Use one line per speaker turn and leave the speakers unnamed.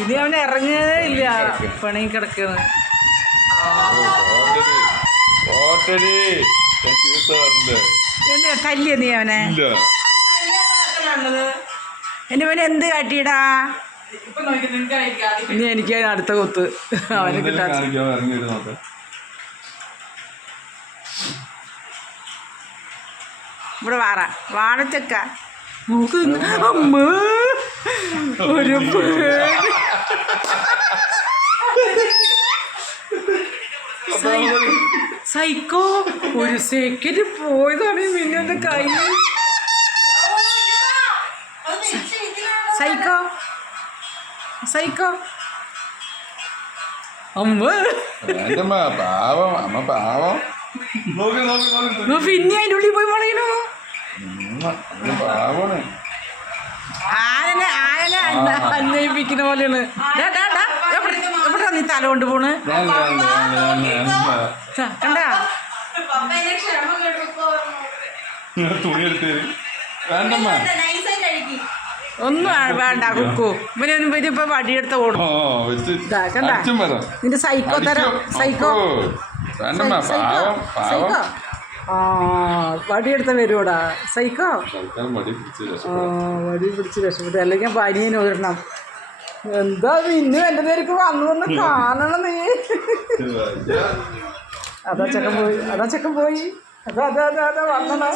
ഇനി അവൻ ഇറങ്ങുകയേ ഇല്ല. പണി കിടക്കുന്നു തല്ലിയ നീ അവനെ? എന്റെ അവനെ എന്ത് കാട്ടിയിടാ? ഇനി എനിക്ക് അടുത്ത കൊത്ത് അവന് ഇവിടെ വാറ വാഴച്ചക്ക. അമ്മ. ഒരു. സൈക്കോ ഒരു സെക്കൻഡ് പോയതാണ് ഈ മിന്നുന്റെ കൈ. Psycho psycho. അമ്മ.
അമ്മ പാവം അമ്മ പാവം.
പിന്നെ അതിന്റെ ഉള്ളിൽ പോയി മുളയണു
പാവണേ
അന്വയിപ്പിക്കുന്ന പോലെയാണ്. എവിടെ എവിടാ നീ തല കൊണ്ട് പോണ്? കണ്ടാ?
വേണ്ടമ്മ.
ഒന്നും ആ- വേണ്ട കുക്കു ഇവന് ഇവനിപ്പോ വടിയെടുത്ത ഓടും. നിന്റെ സൈക്കോ തരം. സൈക്കോ. സൈക്കോ. ആ വടിയെടുത്ത വരുവോടാ? സൈക്കോ? വടി പിടിച്ച് രക്ഷപ്പെട്ടു. അല്ലെങ്കിൽ പനിയന് ഒരെണ്ണം. എന്താ പിന്നെ എന്റെ നേർക്ക് വന്നു വന്ന് കാണണം നീ. അതാ ചെക്കൻ പോയി. അതാ ചെക്കൻ പോയി. അതാ അതാ അതാ അതാ വന്നതാ.